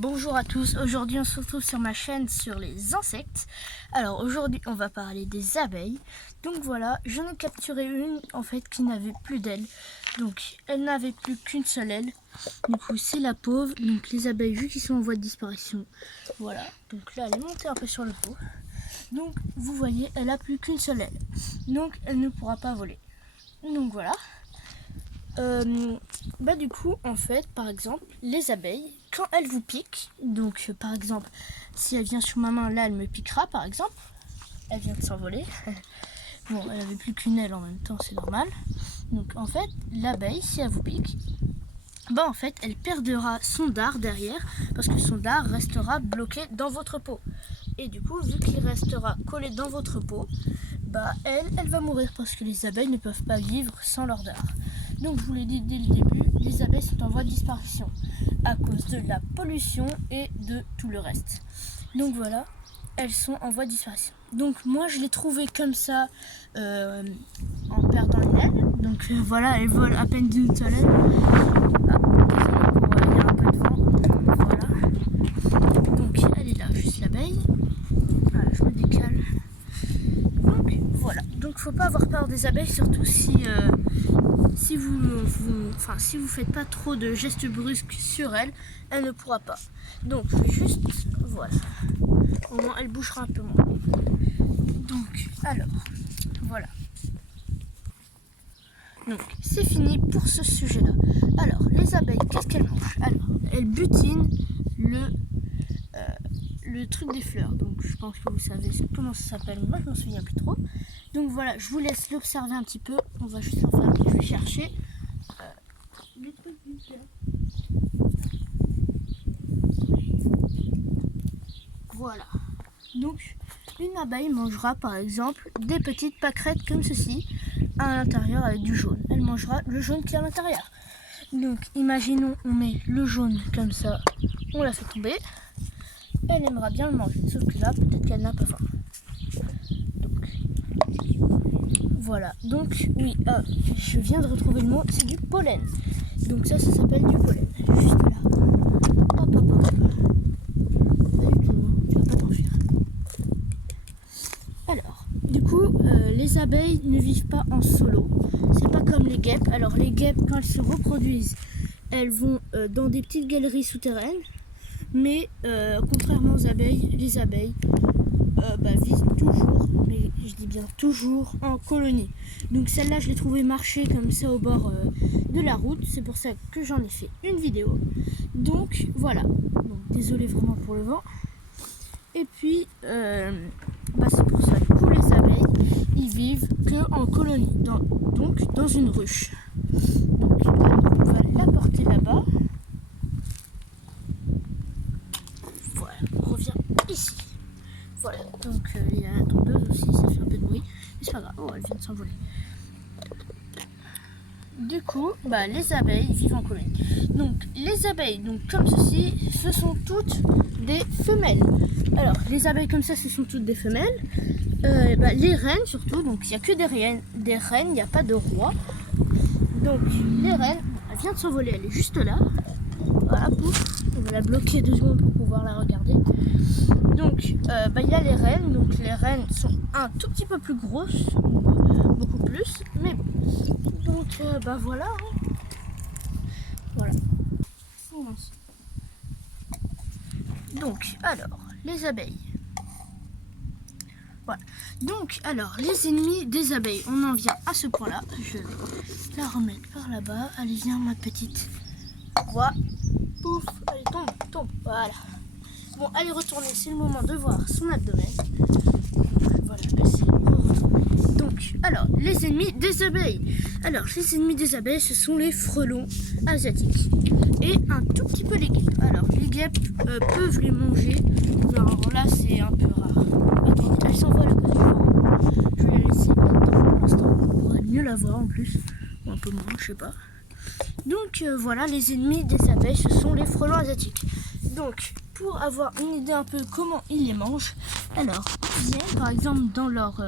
Bonjour à tous, aujourd'hui on se retrouve sur ma chaîne sur les insectes. Alors aujourd'hui on va parler des abeilles. Donc voilà, j'en ai capturé une en fait qui n'avait plus d'ailes. Donc elle n'avait plus qu'une seule aile. Du coup c'est la pauvre, donc les abeilles vu qu'ils sont en voie de disparition. Voilà, donc là elle est montée un peu sur le pot. Donc vous voyez elle a plus qu'une seule aile. Donc elle ne pourra pas voler. Donc voilà. Du coup en fait par exemple les abeilles quand elles vous piquent, donc par exemple si elle vient sur ma main là elle me piquera par exemple, elle vient de s'envoler. Bon elle avait plus qu'une aile en même temps c'est normal. Donc en fait l'abeille si elle vous pique, en fait elle perdra son dard derrière parce que son dard restera bloqué dans votre peau. Et du coup vu qu'il restera collé dans votre peau, elle va mourir parce que les abeilles ne peuvent pas vivre sans leur dard. Donc je vous l'ai dit dès le début, les abeilles sont en voie de disparition à cause de la pollution et de tout le reste. Donc voilà, elles sont en voie de disparition. Donc moi je l'ai trouvée comme ça en perdant une aile. Donc voilà, elle vole à peine d'une seule aile. Il y a un peu de vent. Voilà. Donc elle est là, juste l'abeille. Voilà, je me décale. Donc voilà, donc faut pas avoir peur des abeilles, surtout si vous faites pas trop de gestes brusques sur elle, elle ne pourra pas. Donc je vais juste, voilà, au moins elle bougera un peu moins. Donc alors, voilà. Donc c'est fini pour ce sujet-là. Alors les abeilles, qu'est-ce qu'elles mangent? Alors elles butinent le truc des fleurs. Donc je pense que vous savez comment ça s'appelle, moi je m'en souviens plus trop. Donc voilà, je vous laisse l'observer un petit peu. On va juste en faire, je vais chercher les trucs du fleur. Voilà. Donc une abeille mangera par exemple des petites pâquerettes comme ceci à l'intérieur avec du jaune. Elle mangera le jaune qui est à l'intérieur. Donc imaginons on met le jaune comme ça, on la fait tomber. Elle aimera bien le manger, sauf que là peut-être qu'elle n'a pas faim. Donc voilà, donc oui, je viens de retrouver le mot, c'est du pollen. Donc ça s'appelle du pollen, juste là. Hop hop hop. Salut Clément, tu vas pas t'enfuir. Alors, du coup, les abeilles ne vivent pas en solo. C'est pas comme les guêpes. Alors les guêpes, quand elles se reproduisent, elles vont dans des petites galeries souterraines. Mais contrairement aux abeilles, les abeilles vivent toujours, mais je dis bien toujours, en colonie. Donc celle-là, je l'ai trouvée marcher comme ça au bord de la route. C'est pour ça que j'en ai fait une vidéo. Donc voilà. Donc, désolé vraiment pour le vent. Et puis, c'est pour ça que tous les abeilles, ils vivent que en colonie, donc dans une ruche. Donc on va la porter là-bas. Voilà, on revient ici. Voilà, donc il y a la tondeuse aussi, ça fait un peu de bruit. Mais c'est pas grave, elle vient de s'envoler. Du coup, les abeilles vivent en colonie. Donc les abeilles, comme ceci, ce sont toutes des femelles. Alors les abeilles comme ça, ce sont toutes des femelles. Les reines surtout, donc il n'y a que des reines, il n'y a pas de roi. Donc les reines, elle vient de s'envoler, elle est juste là. Voilà, pouf, on va la bloquer 2 secondes pour pouvoir la regarder. Donc il y a les reines, donc les reines sont un tout petit peu plus grosses, beaucoup plus, mais bon. Donc voilà. Voilà. Donc alors, les abeilles. Voilà. Donc alors, les ennemis des abeilles, on en vient à ce point-là. Je vais la remettre par là-bas. Allez, viens ma petite. Voilà. Pouf, allez, tombe, voilà. Bon, allez retourner, c'est le moment de voir son abdomen. Voilà, donc, alors, les ennemis des abeilles. Alors, les ennemis des abeilles, ce sont les frelons asiatiques. Et un tout petit peu les guêpes. Alors, les guêpes peuvent les manger. Mais alors là, c'est un peu rare. Attendez, elle s'envole à cause du vent. Je vais la laisser là-dedans pour l'instant. On pourrait mieux la voir en plus. Ou un peu moins, je sais pas. Donc voilà, les ennemis des abeilles, ce sont les frelons asiatiques. Donc, pour avoir une idée un peu comment ils les mangent, alors, ils viennent par exemple dans leur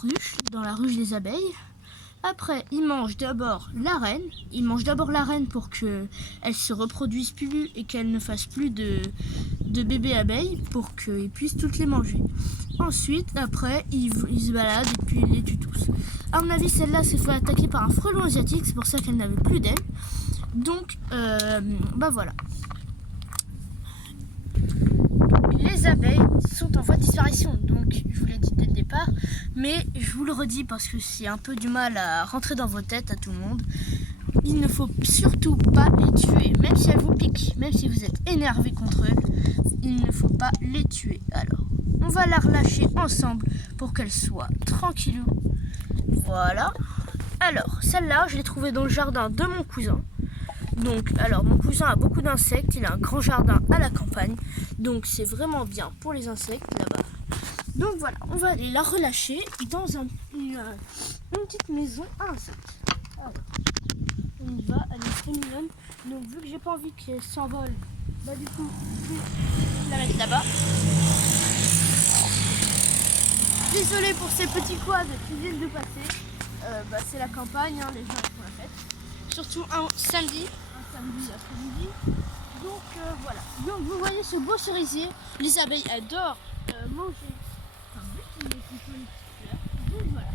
ruche, dans la ruche des abeilles. Après, ils mangent d'abord la reine. Ils mangent d'abord la reine pour qu'elle se reproduise plus et qu'elle ne fasse plus de bébés abeilles pour qu'ils puissent toutes les manger. Ensuite, après, ils se baladent et puis ils les tuent tous. À mon avis, celle-là s'est fait attaquer par un frelon asiatique, c'est pour ça qu'elle n'avait plus d'ailes. Donc, bah voilà. Les abeilles sont en voie de disparition, donc je vous l'ai dit dès le départ, mais je vous le redis parce que c'est un peu du mal à rentrer dans vos têtes à tout le monde. Il ne faut surtout pas les tuer, même si elles vous piquent, même si vous êtes énervé contre elles, il ne faut pas les tuer. Alors, on va la relâcher ensemble pour qu'elle soit tranquillou. Voilà. Alors, celle-là, je l'ai trouvée dans le jardin de mon cousin. Donc, alors, mon cousin a beaucoup d'insectes, il a un grand jardin à la campagne, donc c'est vraiment bien pour les insectes là-bas. Donc voilà, on va aller la relâcher dans une petite maison à insectes. Alors, on y va, elle est très mignonne. Donc vu que j'ai pas envie qu'elle s'envole, bah du coup, je vais la mettre là-bas. Désolée pour ces petits quads qui viennent de passer. C'est la campagne, hein, les gens font la fête. Surtout un samedi après-midi. Donc voilà. Donc vous voyez ce beau cerisier. Les abeilles adorent manger. Enfin, butiner plutôt les petites fleurs. Donc voilà.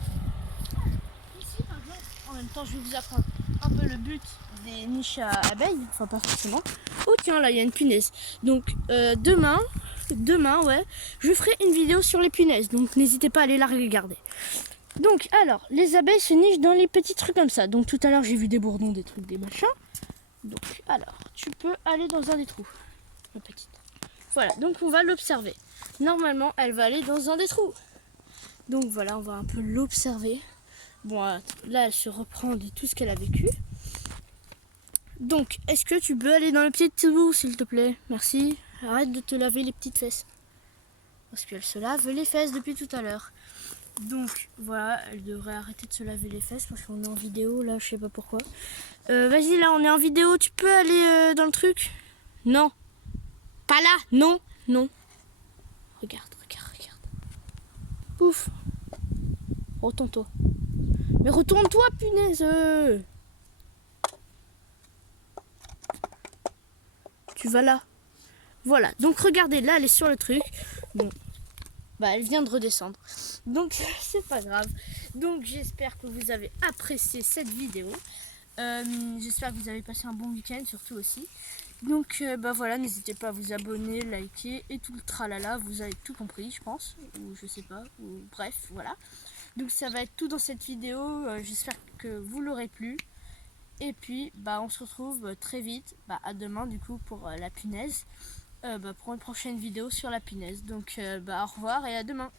Ici par exemple, en même temps je vais vous apprendre un peu le but des niches à abeilles. Enfin pas forcément. Oh tiens, là il y a une punaise. Donc demain, ouais, je ferai une vidéo sur les punaises. Donc n'hésitez pas à aller la regarder. Donc alors, les abeilles se nichent dans les petits trucs comme ça. Donc tout à l'heure j'ai vu des bourdons, des trucs, des machins. Donc alors, tu peux aller dans un des trous, ma petite. Voilà, donc on va l'observer. Normalement, elle va aller dans un des trous. Donc voilà, on va un peu l'observer. Bon, là elle se reprend de tout ce qu'elle a vécu. Donc, est-ce que tu peux aller dans le petit trou, s'il te plaît? Merci. Arrête de te laver les petites fesses. Parce qu'elle se lave les fesses depuis tout à l'heure. Donc voilà, elle devrait arrêter de se laver les fesses parce qu'on est en vidéo là, je sais pas pourquoi. Vas-y, là on est en vidéo, tu peux aller dans le truc? Non. Pas là, non, non. Regarde. Ouf. Retourne-toi. Mais retourne-toi, punaise. Tu vas là. Voilà, donc regardez, là elle est sur le truc. Bon. Bah, elle vient de redescendre. Donc, c'est pas grave. Donc, j'espère que vous avez apprécié cette vidéo. J'espère que vous avez passé un bon week-end, surtout aussi. Donc, bah voilà, n'hésitez pas à vous abonner, liker et tout le tralala. Vous avez tout compris, je pense. Ou je sais pas. Ou bref, voilà. Donc, ça va être tout dans cette vidéo. J'espère que vous l'aurez plu. Et puis, bah, on se retrouve très vite. Bah, à demain, du coup, pour la punaise. Pour une prochaine vidéo sur la punaise. Donc au revoir et à demain.